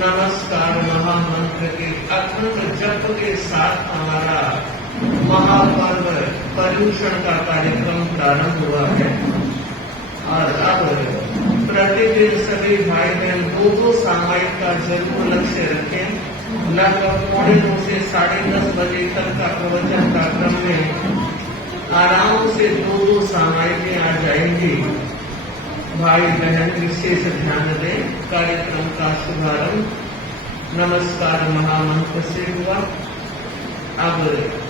नमस्कार महामंत्र के अखंड जप के साथ हमारा महापर्व पर्युषण का कार्यक्रम प्रारंभ हुआ है। और अब प्रतिदिन सभी भाई बहन दो सामायिक का जरूर लक्ष्य रखें। लगभग 9:45 से 10:30 बजे तक का प्रवचन का क्रम में आराम से दो सामायिकें आ जाएंगी। भाई बहन विशेष ध्यान दें। कार्यक्रम का शुभारंभ नमस्कार महामंत्र से हुआ। अब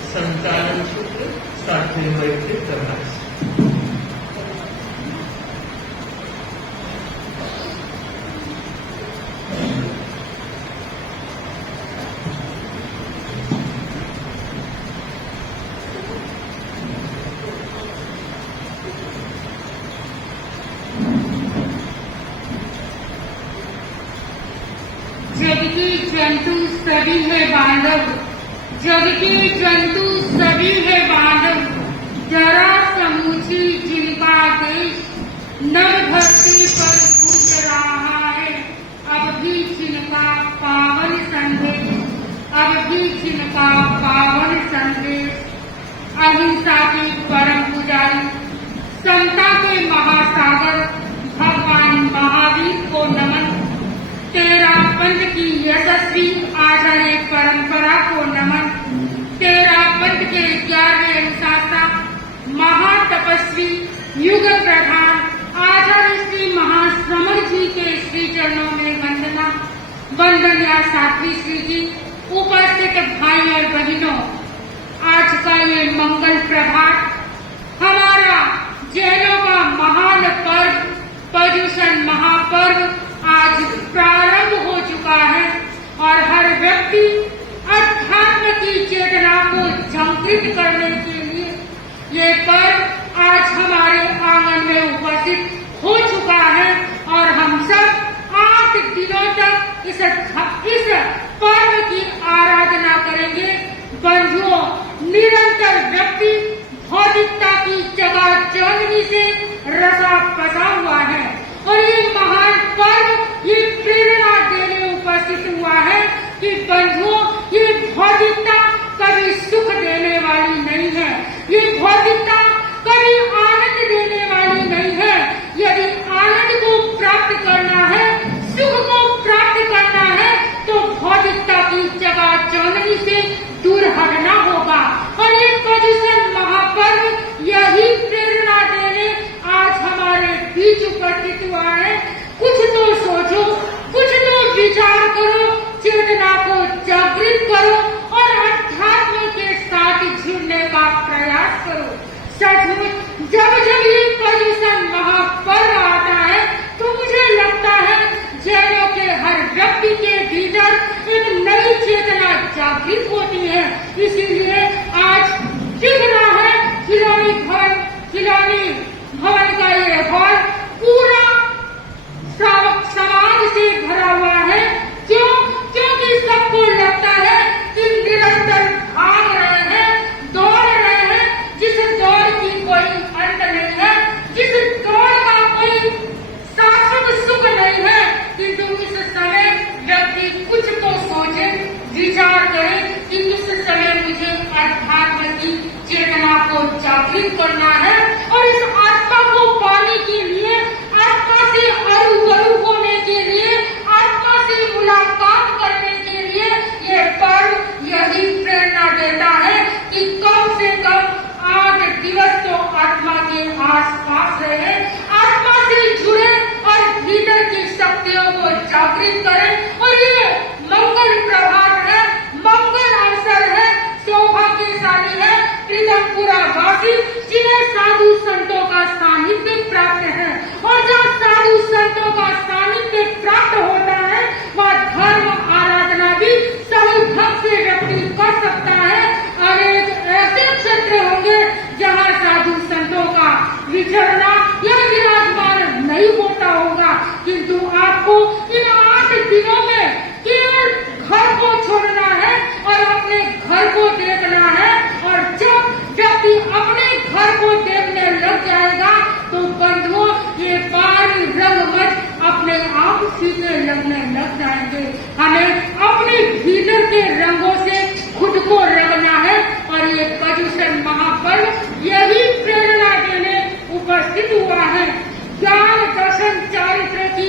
संचालन सूत्र साध्वी मैत्री प्रभाष। जग के जंतु सभी है बांधव, जग के जंतु सभी है बांधव, जरा समूची जिनका देश नव धरती पर पूज रहा है। अब भी जिनका पावन संदेश, अब भी जिनका पावन संदेश, अहिंसा के परम पुजारी, समता के महासागर भगवान महावीर को नमन। तेरा पंथ की यशस्वी आचार्य परंपरा को नमन। तेरा पंथ के 11वें अनुशासन महातपस्वी युग प्रधान आचार्य श्री महाश्रमण जी के श्री चरणों में वंदना। वंदनीय साध्वी श्री जी, उपस्थित भाई और बहनों, आज का ये मंगल प्रभात हमारा जैनों का महान पर्व पर्युषण महापर्व आज प्रारंभ हो चुका है। और हर व्यक्ति अध्यात्म की चेतना को जागृत करने के लिए ये पर्व आज हमारे आंगन में उपस्थित हो चुका है। और हम सब 8 दिनों तक इस पर्व की आराधना करेंगे। बंधुओं, निरंतर व्यक्ति भौतिकता की चकाचौंधी से रसा फंसा हुआ है और ये महान पर्व ये प्रेरणा देने उपस्थित हुआ है कि बंधुओं, ये भौतिकता कभी सुख देने वाली नहीं है, ये भौतिकता कभी आनंद देने वाली नहीं है। यदि आनंद को प्राप्त करना है, सुख को प्राप्त करना है, तो भौतिकता की चकाचौंधी से दूर हटना होगा। और ये पर्युषण महापर्व यही प्रेरणा देने आज हमारे बीच उपस्थित हुआ है। कुछ तो सोचो, कुछ तो विचार करो, चेतना को जागृत करो और अध्यात्म के साथ जुड़ने का प्रयास करो। सचमुच जब जब ये पर्युषण महापर्व आता है तो मुझे लगता है जैनों के हर व्यक्ति के भीतर एक नई चेतना जागृत होती है। इसीलिए आज दिख रहा है खिलौनी भवन का ये हॉल पूरा समाज से भरा हुआ है। क्यों? क्योंकि सबको लगता है कि निरंतर भाग रहे हैं, दौड़ रहे हैं, जिस दौड़ की कोई अंत नहीं है, जिस दौड़ का कोई शाश्वत सुख नहीं है। किंतु इस समय व्यक्ति कुछ तो सोचे, विचार करे कि इस समय मुझे अध्यात्म की चेतना को जागृत करना है और इस आत्मा को पाने के लिए, आत्मा से रूबरू होने के लिए, आत्मा से मुलाकात करने के लिए ये पर्व यही प्रेरणा देता है कि कम से कम 8 दिवस तो आत्मा के आसपास रहे, आत्मा से जुड़े और भीतर की शक्तियों को जागृत करें। और ये मंगल प्रभात है, मंगल अवसर है, सौभाग्यशाली है प्रीतमपुरा वासी जिन्हें साधु संतों का सानिध्य प्राप्त है। और जब साधु संतों का सानिध्य प्राप्त होता है वह धर्म आराधना भी सही ढंग से व्यक्ति कर सकता है। अनेक ऐसे क्षेत्र होंगे जहाँ साधु संतों का विचरना या विराजमान नहीं होता होगा, किंतु आपको इन 8 दिनों में केवल घर को छोड़ना है और अपने घर को देखना है। और जब व्यक्ति अपने घर को देखने लग जाएगा तो बंधुओं, ये बाहरी रंगमंच अपने अपने आप सीखने लगने लग जाएंगे। हमें अपने भीतर के रंगों से खुद को रंगना है और ये पर्युषण महापर्व यही प्रेरणा देने उपस्थित हुआ है। ज्ञान दर्शन चारित्र की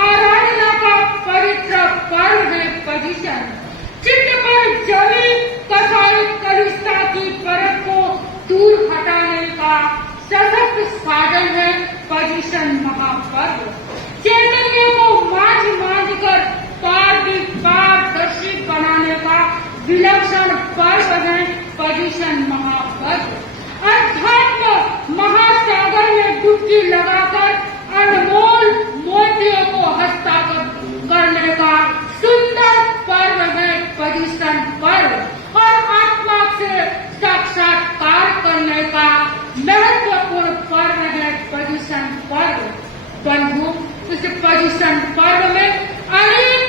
आराधना का पवित्र पर्व है पर्युषण। चित्त पर जमी कसाई कलुषता की परत को दूर हटाने का सशक्त साधन है पर्युषण महापर्व। चैतन्य को मांझ कर पारदर्शी बनाने का विलक्षण पर्व है पर्युषण महापर्व। अध्यात्म महासागर में डुबकी लगाकर अनमोल मोतियों को हस्ताक्षर करने का सुंदर पर्व है पर्युषण पर्व और आत्मा से साक्षात्कार करने का महत्वपूर्ण पर्व है पर्युषण पर्व। बंधु, इस पर्युषण पर्व में अनेक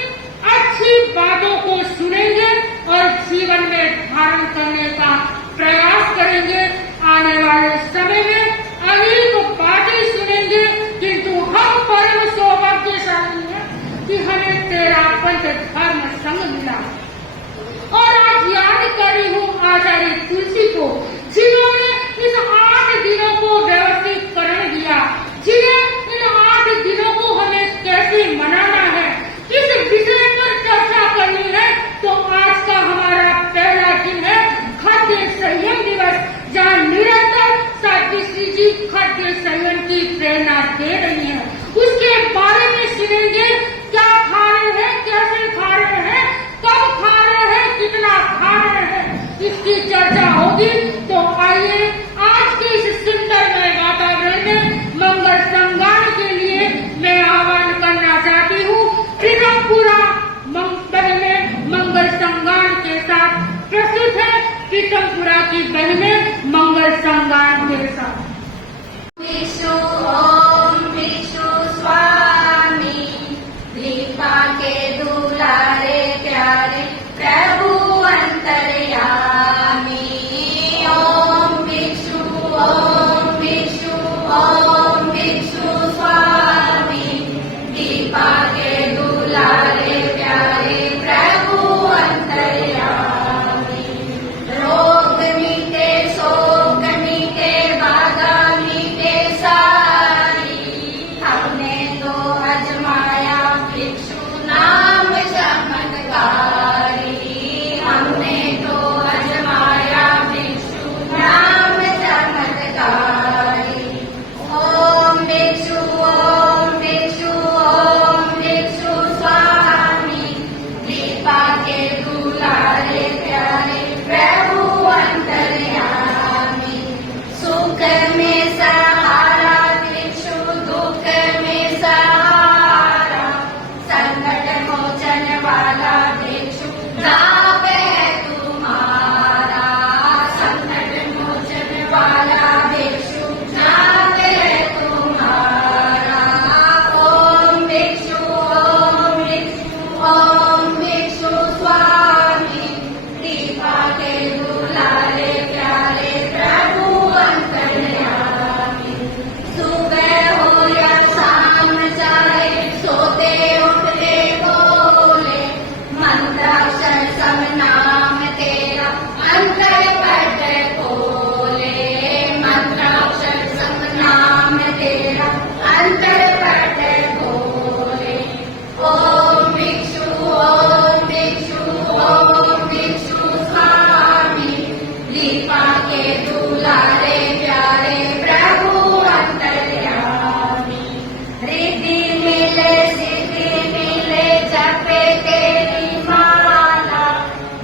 अच्छी बातों को सुनेंगे और जीवन में धारण करने का प्रयास करेंगे। आने वाले समय में अनेक बातें सुनेंगे, किंतु हम परम सौभाग्यशाली हैं कि हमें तेरा पंच धर्म संग मिला। और आज याद करी हूँ आचार्य तुलसी को, जिन्होंने इस 8 दिनों को व्यवस्थितकरण दिया, जिन्हें इन 8 दिनों को हमें कैसे मनाना है, इस विषय पर चर्चा करनी है। तो आज का हमारा पहला दिन है खाद्य संयम दिवस, जहाँ निरंतर सावित्री जी खाद्य संयम की प्रेरणा दे रही है। उसके बारे में सुनेंगे, क्या खा रहे हैं, कैसे खा रहे हैं, कब खा रहे हैं, कितना खा रहे हैं, इसकी चर्चा होगी। तो आइए आज के इस सुंदरमय वातावरण में मंगल संगान के लिए मैं आह्वान करना चाहती हूँ। प्रीतमपुरा बहनें मंगल संगान के साथ प्रस्तुत है। प्रीतमपुरा की बहनें मंगल संगान के साथ। विष्णु ओम विष्णु स्वामी, दीपा के दुलारे प्यारे प्रभु अंतर्यामी। ओम विष्णु ओम विष्णु स्वामी, दीपा के दुलारे प्यारे प्रभु अंतर्यामी। रोग मीटे शोक मीटे बाधा मीटे सारी, हमने तो अजमाया भिक्षु नाम चमत्कारी। हमने तो अजमाया भिक्षु नाम चमत्कारी। ओम भिक्षु स्वामी, दीपा के दुलारे प्यारे प्रभु अंतर्यामी। सुख में सहारा भिक्षु, दुख में सहारा, संकट मोचन वाला भिक्षु नाम है तुम्हारा। संकट मोचन वाला भिक्षु नाम है तुम्हारा। ओम भिक्षु स्वामी, दीपा के दुलारे प्यारे प्रभु अंतर्यामी। सुबह हो या शाम चाहे सोते उठते बोले, मंत्राक्षर सब नाम तेरा अंतर पट खोले। मंत्राक्षर सब नाम तेरा अंतर पट खोले। ओम भिक्षु स्वामी, दीपा के दुलारे प्यारे प्रभु अंतर्यामी। रिद्धि मिले सिद्धि मिले जपे तेरी माला,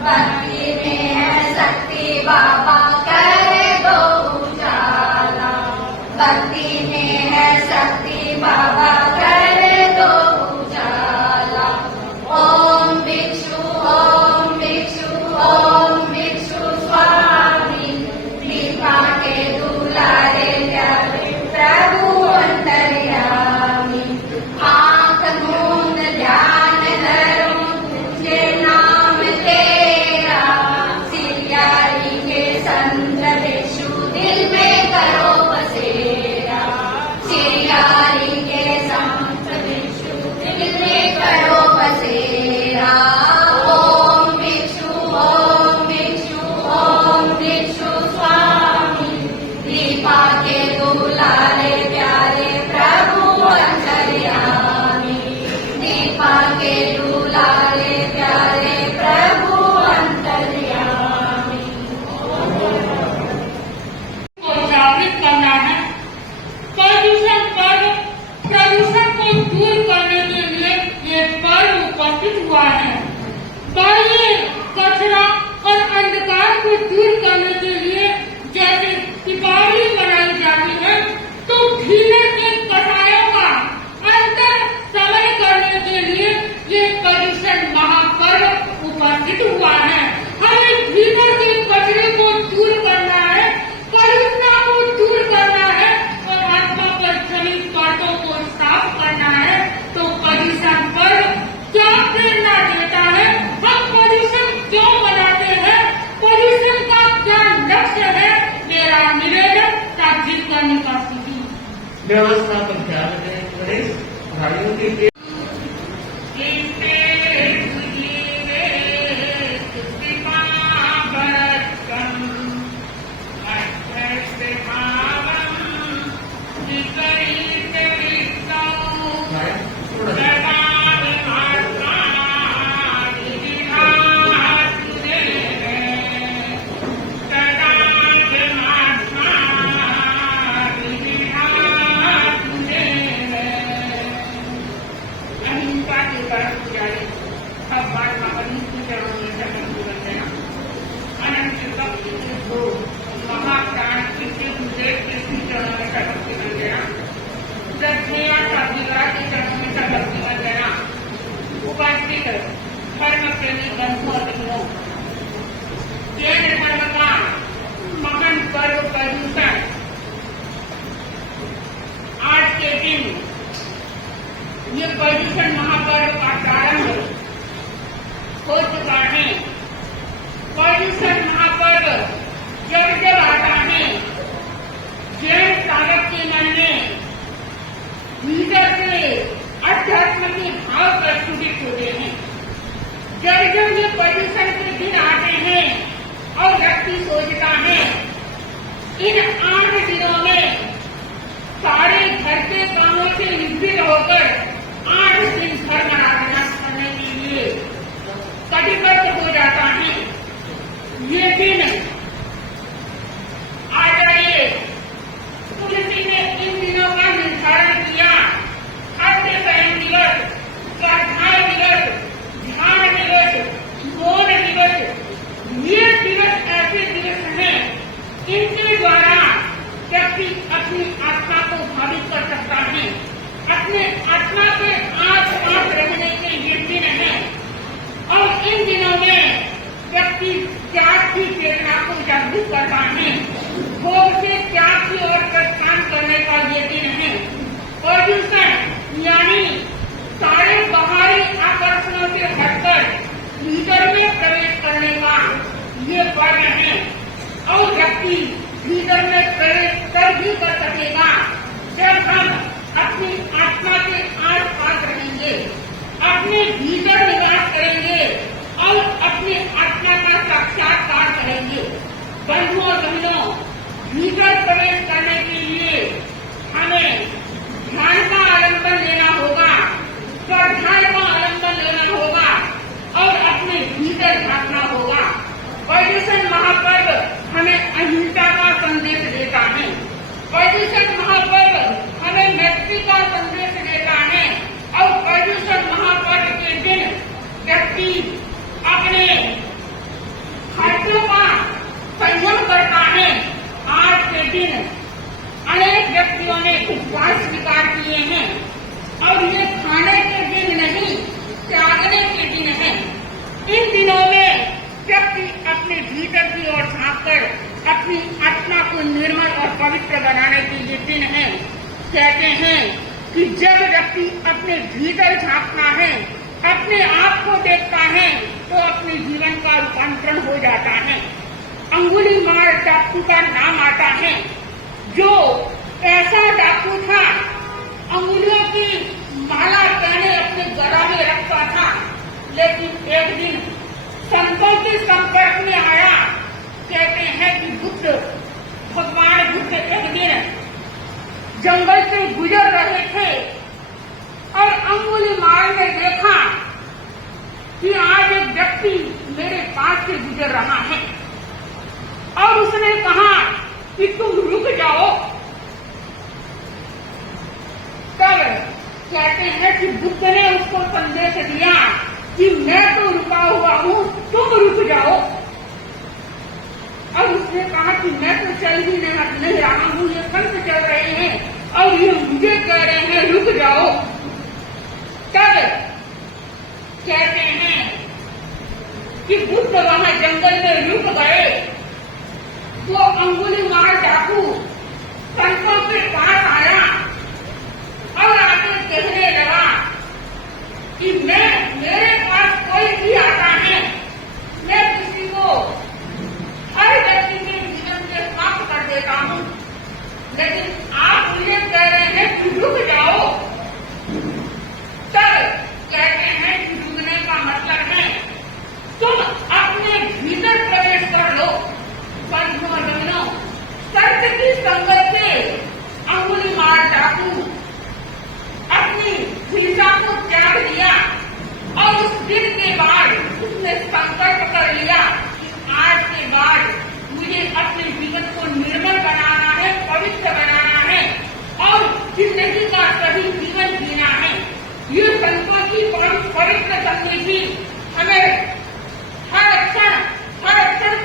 भक्ति में है शक्ति बाबा करे दो उजाला। भक्ति में है शक्ति बाबा करे दो उजाला। ओम भिक्षु स्वामी, दीपा के दुलारे प्यारे प्रभु अंतर्यामी। आंख मूंद ध्यान धरो तुझे नाम तेरा, सियारी के संत भिक्षु दिल में करो बसेरा। सियारी के संत भिक्षु व्यवस्था पर ध्यान दें। गणेश भाइयों के धर्म प्रेमी बंधु और बहनों, जैन धर्म का महान पर्व पर्यूषण आज के दिन ये पर्यूषण महापर्व का प्रारंभ हो चुका है। पर्यूषण महापर्व जब जब आता है, जैन साधक के मन में भीतर से अध्यात्म के भाव प्रस्फुटित होते हैं। जब जब ये पर्यूषण के दिन आते हैं और व्यक्ति सोचता है इन 8 दिनों में सारे घर के कामों से निवृत्त होकर 8 दिन धर्म आराधना करने के लिए कटिबद्ध हो जाता है। ये दिन आ जाइए। तुलसी ने इन दिनों का निर्धारण किया। खाद्य संयम दिवस, स्वाध्याय दिवस, ध्यान दिवस, मौन दिवस, ये दिवस ऐसे दिवस हैं इनके द्वारा व्यक्ति अपनी आत्मा को भावित कर सकता है। अपने आत्मा के आस-पास रहने के ये दिन हैं और इन दिनों में व्यक्ति त्याग की चेतना को जागृत करता है। भोग से त्याग की ओर प्रस्थान करने का ये दिन है। पर्यूषण यानी सारे बाहरी आकर्षणों से हटकर भीतर में प्रवेश करने का ये पर्व है और व्यक्ति भीतर में प्रवेश तब भी कर सकेगा जब हम अपनी आत्मा के आस-पास रहेंगे, अपने भीतर निवास करेंगे और अपनी आत्मा का साक्षात्कार करेंगे। बंधुओं और बहनों, भीतर प्रवेश करने के लिए हमें ध्यान का आलंबन लेना होगा, स्वाध्याय का आलंबन लेना होगा और अपने भीतर झांकना होगा। पर्यूषण महापर्व हमें अहिंसा का संदेश देता है। पर्यूषण महापर्व हमें मैत्री का संदेश देता है और पर्यूषण महापर्व के दिन व्यक्ति अपने खाद्यों का संयम करता है। आज के दिन अनेक व्यक्तियों ने उपवास स्वीकार किए हैं और ये खाने के दिन नहीं, त्यागने के दिन है। इन दिनों में व्यक्ति अपने भीतर की ओर झांककर अपनी आत्मा को निर्मल और पवित्र बनाने के ये दिन है। कहते हैं कि जब व्यक्ति अपने भीतर झांकता है, अपने आप को देखता है, तो अपने जीवन का रूपांतरण हो जाता है। अंगुलीमाल डाकू का नाम आता है, जो ऐसा डाकू था, अंगुलियों की माला पहने अपने गला में रखता था, लेकिन एक दिन संतों के संपर्क में आया। कहते हैं कि भगवान बुद्ध एक दिन जंगल से गुजर रहे थे और अंगुलीमाल ने देखा कि आज एक व्यक्ति मेरे पास से गुजर रहा है और उसने कहा कि तुम रुक जाओ। तब कहते हैं कि बुद्ध ने उसको संदेश दिया कि मैं तो रुका हुआ हूँ, तुम रुक जाओ। और उसने कहा कि मैं तो चल ही नहीं रहा हूँ, ये संत चल रहे हैं और ये मुझे कह रहे हैं रुक जाओ। तब कहते हैं कि बुद्ध वहां जंगल में रुक गए। वो अंगुलीमाल डाकू संतों के पास आया और आके कहने लगा कि मेरे पास कोई भी आता है, मैं किसी को हर व्यक्ति के जीवन से समाप्त कर देता हूँ, लेकिन आप मुझे कह रहे हैं कि रुक जाओ, तब कहते हैं कि रुकने का मतलब है तुम अपने भीतर प्रवेश कर लो। बंधुओं बहनों, सत्य की संगत से अंगुली मार डाकू अपनी हिंसा को त्याग दिया और उस दिन के बाद उसने संकल्प कर लिया कि आज के बाद मुझे अपने जीवन को निर्मल बनाना है, पवित्र बनाना है और जिंदगी का सभी जीवन जीना है। ये संतों की पवित्र संगति हमें हर क्षण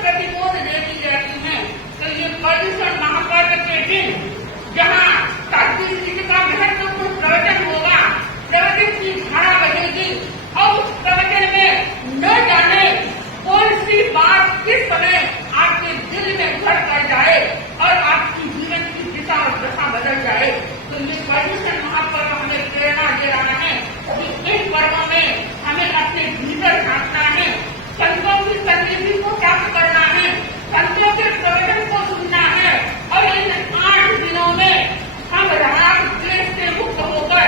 प्रतिबोध देती रहती है। तो ये पर्यूषण महापर्व के दिन जहाँ सात्विक का महत्वपूर्ण प्रवचन होगा, प्रवचन की धारा बहेगी और उस प्रवचन में न जाने कौन सी बात किस समय आपके दिल में घर कर जाए और आपकी जीवन की दिशा और दशा बदल जाए। तो ये पर्यूषण महापर्व हमें प्रेरणा दे रहा है कि इन पर्वों में हमें अपने भीतर झांकना है, संतों की सन्निधि को प्राप्त करना है, संतों के प्रवचन को सुनना है और इन 8 दिनों में हम राग द्वेष से मुक्त होकर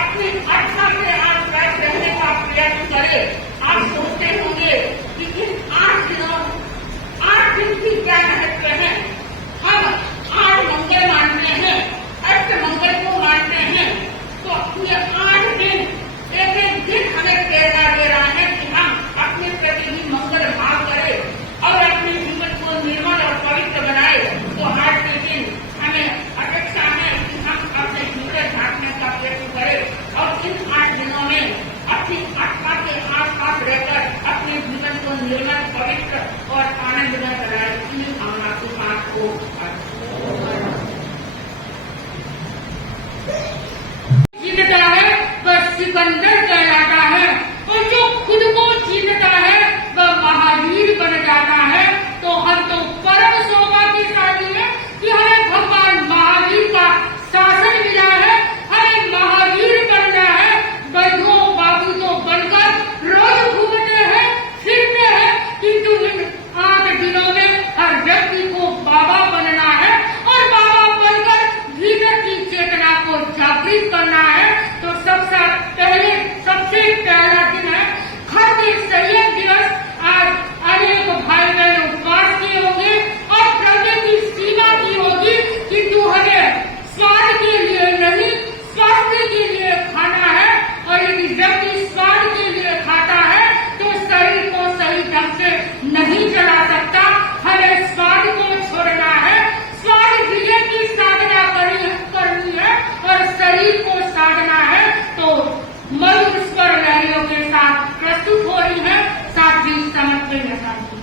अपनी आत्मा के आसपास रहने का प्रयत्न करें। आप सोचते होंगे कि इन 8 दिन की क्या महत्व है। हम 8 मंगल मानते हैं, अष्ट मंगल को मानते हैं। तो ये 8 दिन एक दिन हमें प्रेरणा दे रहा है कि हम अपने प्रति ही मंगल भाव करें और अपने जीवन को निर्मल और पवित्र बनाए। तो आज के दिन हमें अपेक्षा है कि हम अपने भीतर झांकने का प्रयत्न करें और इन 8 दिनों में अपनी आत्मा के आसपास रहकर अपने जीवन को निर्मल, पवित्र और आनंदमय बनाए। इन्हीं भावना के साथ को जीतता है वह सिकंदर कहलाता है और जो खुद को जीतता है वह महावीर बन जाता है। तो हम तो परम सौभाग्यशाली है कि हमें भगवान महावीर का शासन मिला है, हमें महावीर बनना है। बंधुओं बाबू तो बनकर रोज घूमते हैं, फिरते हैं, किंतु इन 8 दिनों में हर व्यक्ति को बाबा बनना है और बाबा बनकर भीतर की चेतना को जागृत करना है। तो सबसे पहला दिन है खाद्य संयम दिवस। आज अनेक भाई बहन उपवास किए होंगे और द्रव्य की सीमा की होगी, किंतु हमें स्वाद के लिए नहीं, स्वास्थ्य के लिए खाना है। और यदि व्यक्ति स्वाद के लिए खाता है तो शरीर को सही ढंग से नहीं चला सकता। हमें स्वाद को छोड़ना है, स्वाद जिले की साधना करनी है और शरीर को साधना है। तो मयूर स्वर लहरियों के साथ प्रस्तुत हो रही है साथी समझ में नशाती।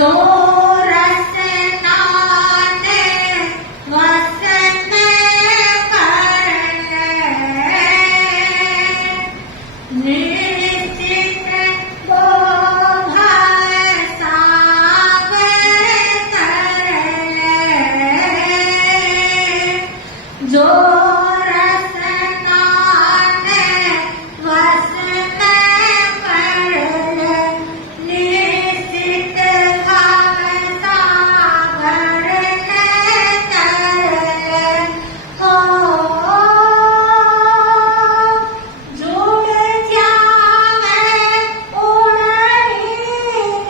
जो रसना ने वसन कर ले, निश्चित वो भव सागर कर ले। जो रसना ने वसन कर ले, निश्चित भव सागर कर ले। हो जुड़ जावे उड़ही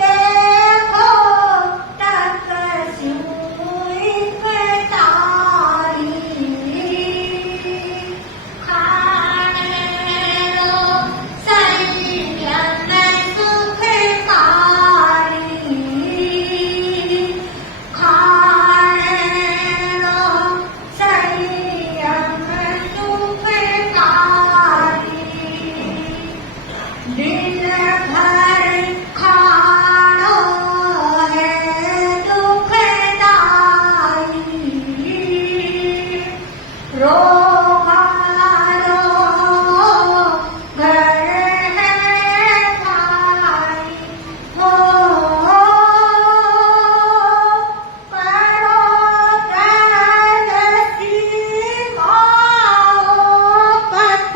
देखो, तक सुई पे तारी। खाने लो संयम सुखकारी, खाने लो संयम सुखकारी। दिन भर खाओ है दुखदाई, रोमारो घर है भाई। हो करो दर्द सीमाओ, पथ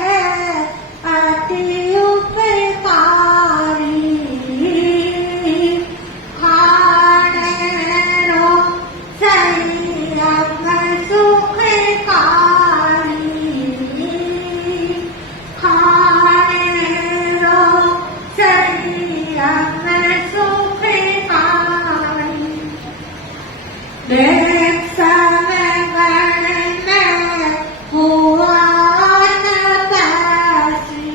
है अति उपकारी। खाने रो संयम सुखकारी, खाने रो संयम सुखकारी। देख समय में हुआ तपस्वी,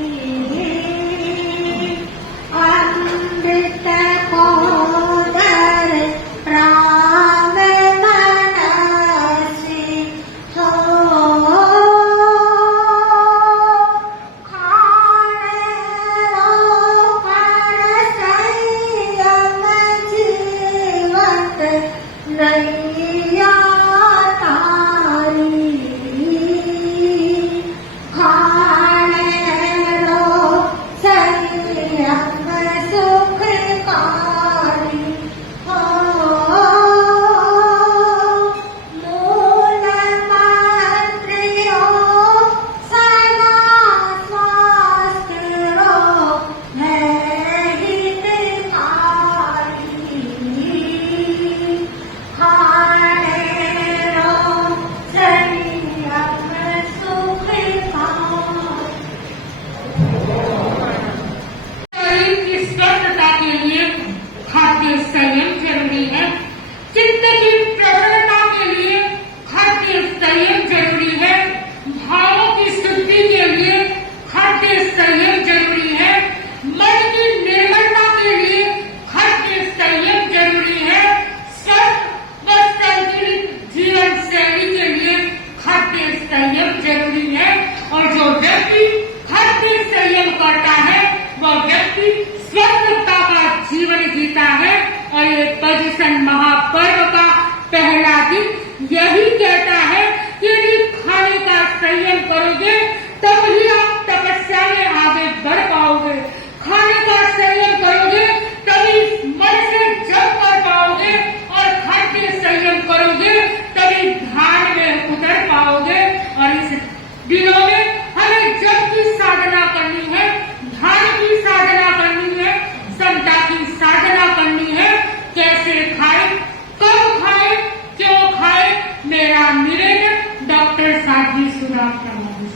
अमृत को दर राम मनसी। हो खाने रो पर संयम जीवत नैया तारी। खाने रो संयम सुखकारी। हो मूल मंत्रियों सदा स्वास्थ्य रो है हितकारी। खाने रो संयम सुखकारी। शरीर की स्वस्थता के लिए खाद्य संयम जरूरी है। चित्त की प्रसन्नता के लिए खाद्य संयम जरूरी है। भावों की शुद्धि के लिए खाद्य संयम जरूरी है। मन की निर्मलता के लिए खाद्य संयम जरूरी है। स्वस्थ व संतुलित जीवन शैली के लिए खाद्य संयम जरूरी है। और जो व्यक्ति खाद्य संयम करता है वह व्यक्ति स्वस्थता का जीवन जीता है। और ये पर्युषण महापर्व का पहला दिन यही कहता है कि यदि खाने का संयम करोगे तब ही आप तपस्या में आगे बढ़ पाओगे। खाने का संयम करोगे तभी मन से जप कर पाओगे, और खाद्य संयम करोगे तभी ध्यान में उतर पाओगे। और इस दिनों में हमें जप की साधना करनी है, ध्यान की साधना करनी है, समता की साधना करनी है। कैसे खाए, कब खाए, क्यों खाए, मेरा निवेदन डॉक्टर साध्वी सुधा प्रमोद।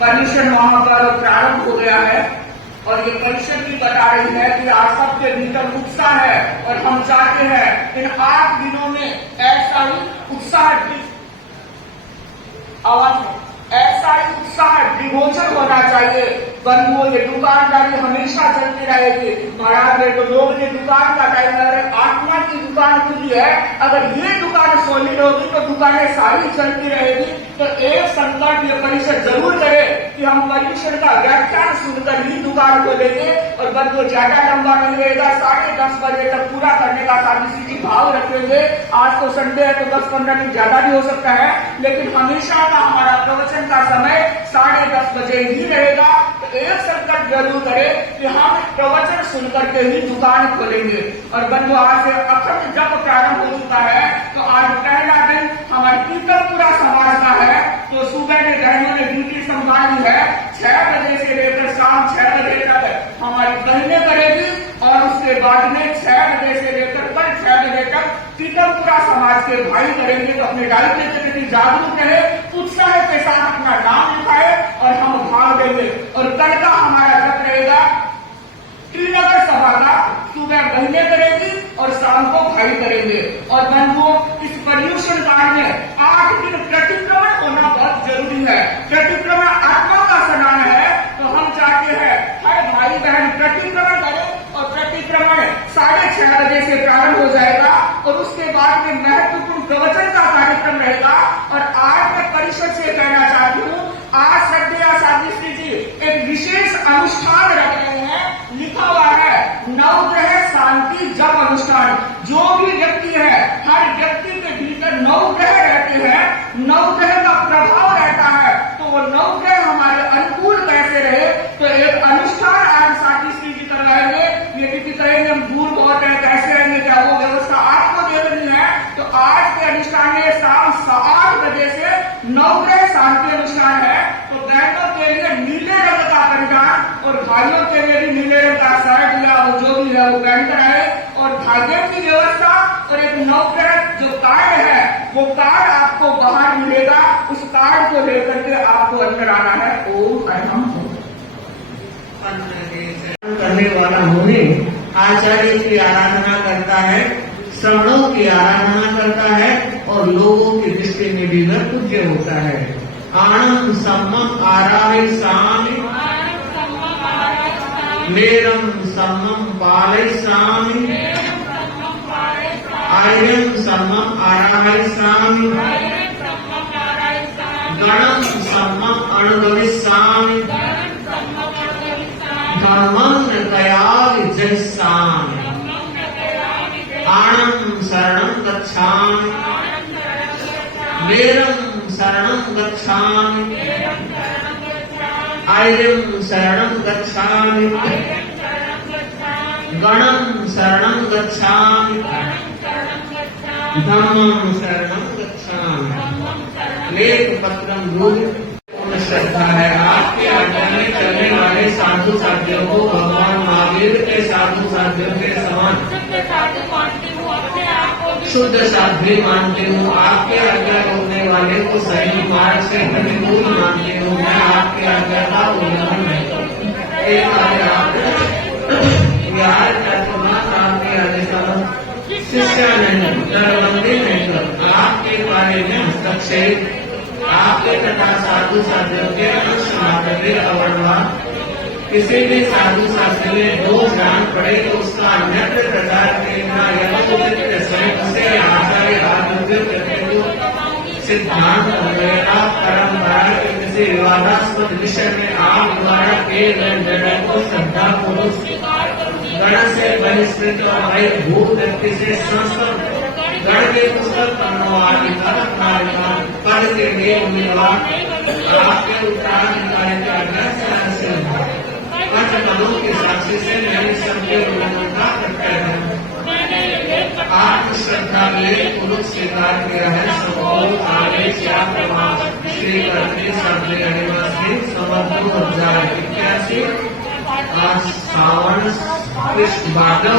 पर्युषण महापर्व प्रारंभ हो गया है, और ये परिषद भी बता रही है कि आज सबके भीतर उत्साह है, और हम चाहते हैं इन 8 दिनों में ऐसा ही उत्साह की आवाज है, ऐसा ही उत्साह विमोचन होना चाहिए। बंधुओं, ये दुकानदारी हमेशा चलती रहेगी। महाराज ने तो लोग ने दुकान का टाइम आत्मा की दुकान खुली है, अगर ये दुकान सोलिड होगी तो दुकानें सारी चलती रहेगी। तो एक संकल्प ये परिषद जरूर करे कि हम परिषद का व्याख्यान सुनकर ही दुकान खोलेंगे। और बंधुओं, ज्यादा लंबा नहीं रहेगा, 10:30 बजे तक पूरा करने का साधी सी भाव रखेंगे। आज तो संडे है तो 10-15 मिनट ज्यादा भी हो सकता है, लेकिन हमेशा का हमारा प्रवचन का समय 10:30 बजे ही रहेगा। तो एक संकल्प जरूर करे कि हम प्रवचन सुनकर के ही दुकान खोलेंगे। और बंधु, आज से अखंड जप प्रारंभ हो चुका है, तो आज पहला दिन हमारे कीर्तनपुरा समाज का है। तो सुबह में बहनों ने ड्यूटी संभाली है, 6 बजे से लेकर शाम 6 बजे तक हमारी बहनें करेगी। और उसके बाद में 6 बजे से लेकर कल 6 बजे तक कीर्तनपुरा समाज के भाई करेंगे। तो अपने दायित्व के प्रति जागरूक रहे, उत्साह के साथ अपना नाम लिखाए और हम भाग देंगे। और कल का हमारा जप रहेगा त्रिनगर सभा का, सुबह बहनें करेगी और शाम को भाई करेंगे। और बंधुओं, इस पर्यूषण काल में 8 दिन प्रतिक्रमण होना बहुत जरूरी है। प्रतिक्रमण आत्मा का स्नान है, तो हम चाहते हैं हर भाई बहन प्रतिक्रमण करें। और प्रतिक्रमण 6:30 बजे से प्रारंभ हो जाएगा और उसके बाद में महत्वपूर्ण प्रवचन का कार्यक्रम रहेगा। और आज मैं परिषद से कहना चाहती हूँ, आज श्रद्धेय साधिश्री जी एक विशेष अनुष्ठान रख रहे हैं। लिखा हुआ है नवग्रह शांति जप अनुष्ठान। जो भी व्यक्ति है, हर व्यक्ति के भीतर नवग्रह रहते हैं, नवग्रह का प्रभाव रहता है। तो वो नवग्रह हमारे अनुकूल कैसे रहे, तो एक अनुष्ठान आज साधिश्री जी करवाएंगे। ये किसी कहेंगे हम दूर बहुत है, कैसे रहेंगे, क्या वो व्यवस्था आपको देनी है। तो आज के अनुष्ठान में शाम 8 बजे से नवग्रह शांति अनुष्ठान है। तो बहनों के लिए नीले रंग का परिधान और भाइयों के लिए भी नीले रंग का शर्ट या वो जो भी है वो पहन कर आए। और धागे की व्यवस्था और एक नवग्रह जो कार्ड है, वो कार्ड आपको बाहर मिलेगा। उस कार्ड को लेकर के आपको अंदर आना है। ओम अहम करने वाला मुनि आचार्य की आराधना करता है, श्रवणों की आराधना करता है और लोगों की दृष्टि में भी वह पूज्य होता है। आनंद सम्मम आराहे सामि मेरम सम्मम पालय सामि आर्यम सम्मम आराहे सामि गणम सम्मम अनुभविष्यामि धर्मं गयामि जहिष्यामि आनंद शरणं गच्छामि मेरं शरणं गच्छामि आर्यं शरणं गच्छामि गणं शरणं गच्छामि धम्मं शरणं गच्छामि लेख पत्रं दूध। श्रद्धा है आपके आज्ञा में चलने वाले साधु साध्यों को भगवान महावीर के साधु साध्यों के समान शुद्ध साध्वी मानती हूँ। आपके आज्ञा रोकने वाले को सही मार्ग से प्रतिकूल मानती हूँ। मैं आपके आज्ञा का उल्लंघन नहीं करती। एक आपके आदेश शिष्य नहीं, दरबंदी नहीं कर, आपके बारे में हस्तक्षेप, आपके तथा साधु साथियों के अंश मात्र में अवर्णवान किसी भी साधु शास्त्र में दोष जान पड़े तो उसका अन्यत्र प्रचार करना यह से आचार्य आरोग्य करते हुए सिद्धांत वगैरह परंपरा के किसी विवादास्पद विषय में आप द्वारा किए गए निर्णय को श्रद्धा पूर्वक गण से बहिष्कृत और भूत व्यक्ति से संस्कृत गण के पुस्तक पद के लिए उम्मीदवार आपके उत्तराधिकारी के आज्ञा से पंचमनों की साक्षी से मेरे सबके उल्लंघन का कर्तव्य है। आत्मश्रद्धा में पुरुष स्वीकार किया है। सबोल आदेश या प्रमाण श्री करते शब्द अनिवासी समर्थ 2081 आज सावन कृष्ण भादव